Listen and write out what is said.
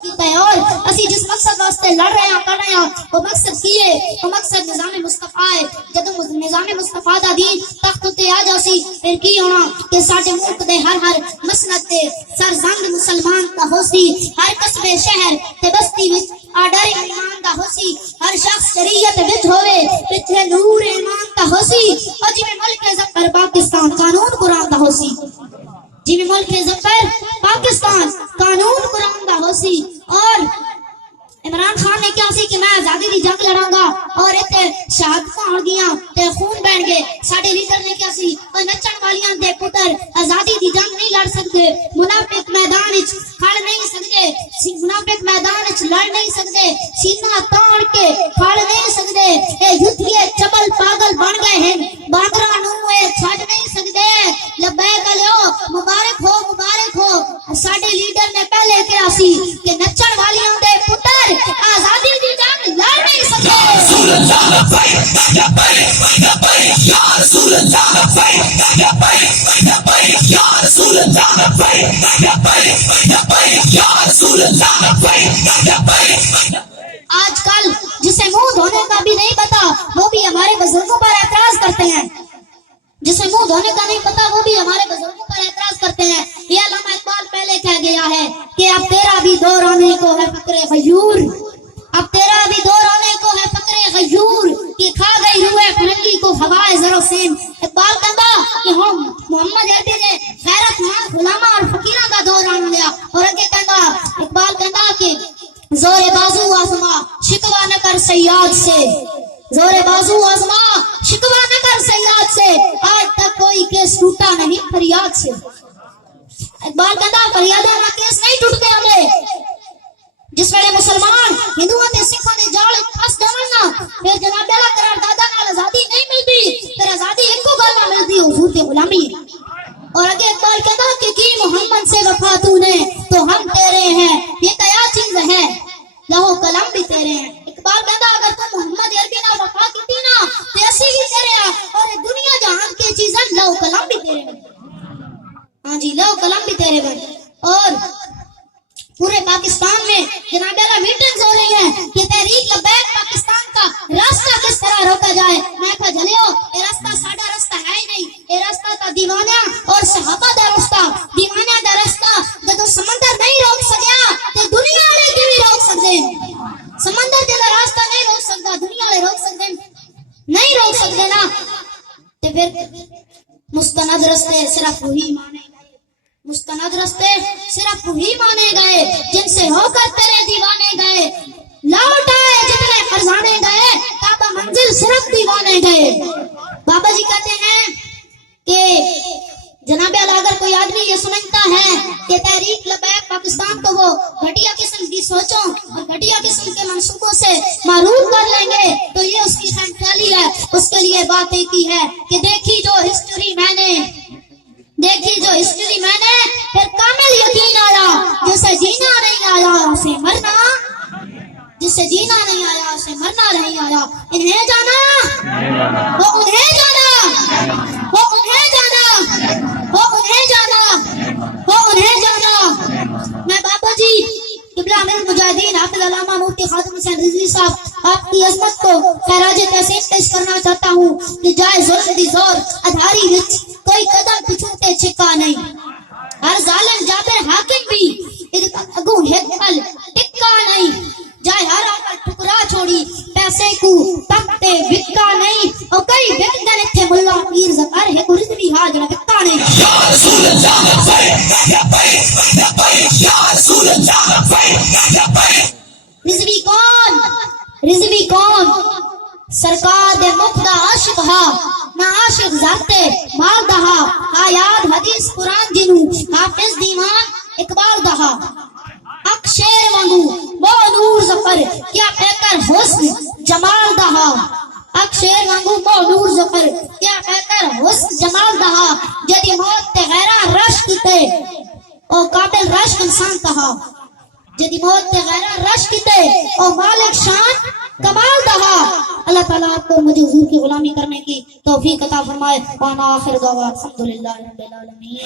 اور اسی جس مقصد واسطے لڑ رہے ہیں کر رہے ہیں وہ مقصد کیے وہ مقصد نظام مصطفیٰ ہے جدو نظام مصطفیٰ دا دین تخت تے آ جاسی پھر کی ہونا کہ ساڈے ملک دے ہر مسند تے سرزنگ مسلمان دا ہوسی ہر قصبے شہر تے بستی وچ آڈر ایمان دا ہوسی ہر شخص شریعت وچ ہوئے پچھے نور ایمان دا ہوسی اور جی ملک ظفر پاکستان قانون قرآن دا ہوسی جی ملک ظفر پاکستان قانون قرآن دا ہوسی اور عمران خان نے کیا سی کہ میں آزادی دی جنگ لڑاں گا اور ایتھے شہادتاں ہون گیاں تے خون بہن گے ساڈے لیڈر نے کیا سی او نچن والیاں دے پتر آزادی دی جنگ نہیں لڑ سکدے منافق میدان وچ کھڑ نہیں سکدے منافق میدان وچ لڑ نہیں سکدے سینہ تاڑ کے کھڑ نہیں سکدے اے یوتھیے چبل پاگل بن گئے ہیں باندراں نوں اے چھڈ نہیں سکدے لبیک علیو مبارک ہو ساڈے لیڈر نے پہلے کہا سی کہ نچن والیاں دے پتر آزادی دی جنگ لڑ نہیں سکدے رسول اللہ یا رسول اللہ یا رسول اللہ یا رسول اللہ آج کل جسے منہ دھونے کا بھی نہیں پتا وہ بھی ہمارے بزرگوں پر اعتراض کرتے ہیں جسے منہ دھونے کا نہیں پتا وہ بھی ہمارے بزرگوں پر اعتراض کرتے ہیں یہ علامہ اقبال پہلے کہہ گیا ہے کہ اب تیرا بھی دور آنے کو ہے فقر غیور اب تیرا بھی دور آنے کو ہے فقر غیور کہ کھا گئی روح فرنگی کو ہوائے زر و سین اقبال کہتا کہ ہم محمد عربی نے غیرت مند علماء اور فقیرہ کا دور آن لیا اور اگے کہتا اقبال کہتا کہ زور بازو آزما شکوا نہ کر سیاد سے زور بازو آزما شکوا نہ کر سیاد سے آج تک کوئی کیس ٹوٹا نہیں فریاد سے اقبال کہتا فریادہ نہ کیس نہیں ٹوٹتے ہمیں جس ویلے مسلمان ہندوؤں تے سکھاں دے جال پھس جاون نا پھر جناب والا قرار دادا نال آزادی نہیں ملتی پھر آزادی ایکو گل نہ ملتی حضور تے غلامی اور اگے اقبال کہتا کہ کی محمد سے وفا تو نے تو ہم تیرے ہیں یہ کیا چیز ہے لہو قلم بھی تیرے ہیں اقبال کہتا اگر تو محمد عربی نال وفا کیتی نا تے اسی بھی تیرے ہیں اور دنیا جہان کی چیزاں لہو قلم بھی تیرے ہیں ہاں جی لہو قلم بھی تیرے ہیں اور پورے پاکستان میں جناب والا میٹنگز ہو رہی ہیں کہ تحریک لبیک پاکستان کا راستہ کس طرح روکا جائے میں کہا جلیو یہ راستہ ساڈا راستہ ہے ہی نہیں یہ راستہ تا دیوانیاں اور صحابہ دا راستہ دیوانیاں دا راستہ جدو سمندر نہیں روک سکیا تے دنیا والے کی بھی روک سکتے سمندر دا راستہ نہیں روک سکتا دنیا والے روک سکتے نہیں روک سکتے نا تے پھر مستند راستے صرف وہی مانے مستند راستے صرف وہی مانے گئے جن سے ہو کر تیرے دیوانے گئے لوٹ آئے جتنے خزانے گئے تابا منزل صرف دیوانے گئے بابا جی کہتے ہیں کہ جناب اعلیٰ اگر کوئی آدمی یہ سمجھتا ہے کہ تحریک لبیک پاکستان کو وہ گھٹیا قسم کی سوچوں اور گھٹیا قسم کے منصوبوں سے معروف کر لیں گے تو یہ اس کی خیالی ہے اس کے لیے بات ایک ہی ہے کہ دیکھی جو ہسٹری میں نے پھر کامل یقین آیا جسے جینا نہیں آیا اسے مرنا جسے جینا نہیں آیا اسے مرنا نہیں آیا انہیں جانا وہ انہیں جانا وہ انہیں جانا وہ انہیں جانا وہ انہیں جانا میں بابا جی قبلہ امیر المجاہدین حافظ علامہ مفتی خادم حسین رضوی صاحب آپ کی عظمت کو خراج تحسین پیش کرنا چاہتا ہوں کہ جائے ظلم دی زور ادھاری وچ کوئی قدم پچھوتے چھکا نہیں ہر ظالم جابر حاکم بھی اگو ایک پل ٹکا نہیں جائے ہر آقا ٹکرا چھوڑی پیسے کو تکتے بکا نہیں اور کئی بک گنے تھے ملا پیر زکر ہے کو رضوی حاجر بکا نہیں یا رسول اللہ یا رسول اللہ رضوی کون سرکار دے مقدہ عاشق ہا نہ عاشق ذاتے مال دہا آیات حدیث قرآن جنو حافظ دیوان اقبال دہا اک شیر وانگو وہ نور ظفر کیا پہ کر حسن جمال دہا اک شیر وانگو وہ نور ظفر کیا پہ کر حسن جمال دہا جدی موت تے غیرہ رشک تے او قابل رشک انسان کہا جدی موت تے غیرہ رشک تے او مالک شان کمال دہا اللہ تعالیٰ آپ کو مجھے حضور کی غلامی کرنے کی توفیق عطا فرمائے وانا آخر دعوات الحمدللہ رب العالمین